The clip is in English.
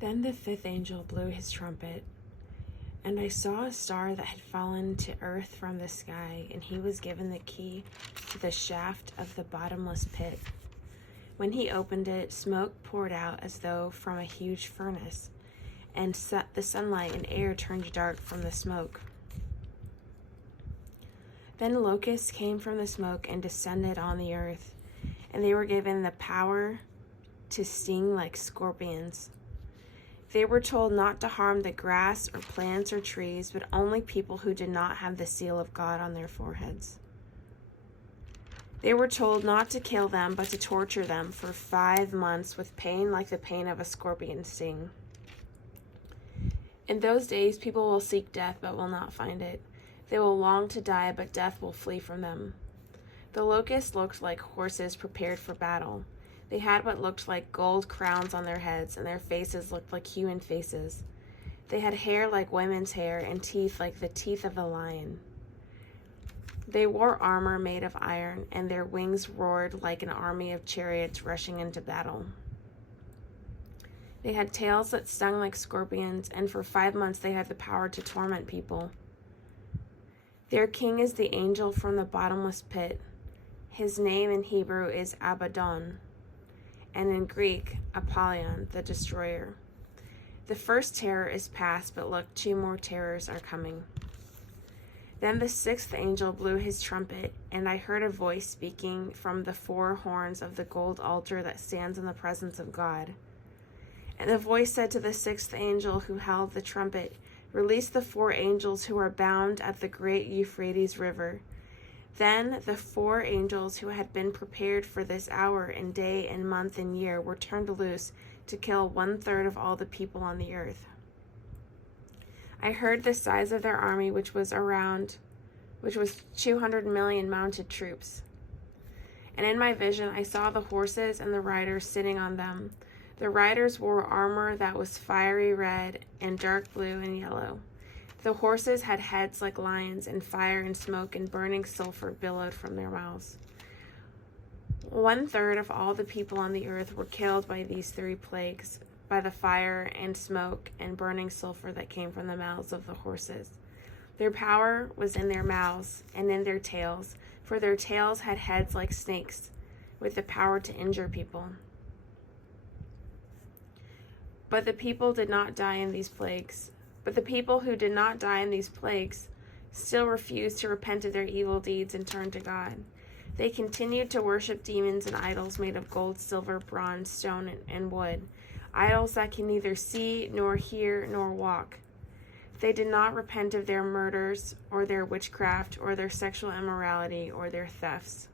Then the fifth angel blew his trumpet, and I saw a star that had fallen to earth from the sky, and he was given the key to the shaft of the bottomless pit. When he opened it, smoke poured out as though from a huge furnace, and the sunlight and air turned dark from the smoke. Then locusts came from the smoke and descended on the earth, and they were given the power to sting like scorpions. They were told not to harm the grass or plants or trees, but only people who did not have the seal of God on their foreheads. They were told not to kill them, but to torture them for 5 months with pain like the pain of a scorpion sting. In those days, people will seek death, but will not find it. They will long to die, but death will flee from them. The locusts looked like horses prepared for battle. They had what looked like gold crowns on their heads, and their faces looked like human faces. They had hair like women's hair, and teeth like the teeth of a lion. They wore armor made of iron, and their wings roared like an army of chariots rushing into battle. They had tails that stung like scorpions, and for 5 months they had the power to torment people. Their king is the angel from the bottomless pit. His name in Hebrew is Abaddon, and in Greek, Apollyon, the destroyer. The first terror is past, but look, 2 more terrors are coming. Then the sixth angel blew his trumpet, and I heard a voice speaking from the 4 horns of the gold altar that stands in the presence of God. And the voice said to the sixth angel who held the trumpet, "Release the 4 angels who are bound at the great Euphrates River." Then the 4 angels who had been prepared for this hour and day and month and year were turned loose to kill 1/3 of all the people on the earth. I heard the size of their army, which was 200 million mounted troops. And in my vision I saw the horses and the riders sitting on them. The riders wore armor that was fiery red and dark blue and yellow. The horses had heads like lions, and fire and smoke and burning sulfur billowed from their mouths. 1/3 of all the people on the earth were killed by these 3 plagues, by the fire and smoke and burning sulfur that came from the mouths of the horses. Their power was in their mouths and in their tails, for their tails had heads like snakes, with the power to injure people. But the people who did not die in these plagues still refused to repent of their evil deeds and turn to God. They continued to worship demons and idols made of gold, silver, bronze, stone, and wood, idols that can neither see nor hear nor walk. They did not repent of their murders or their witchcraft or their sexual immorality or their thefts.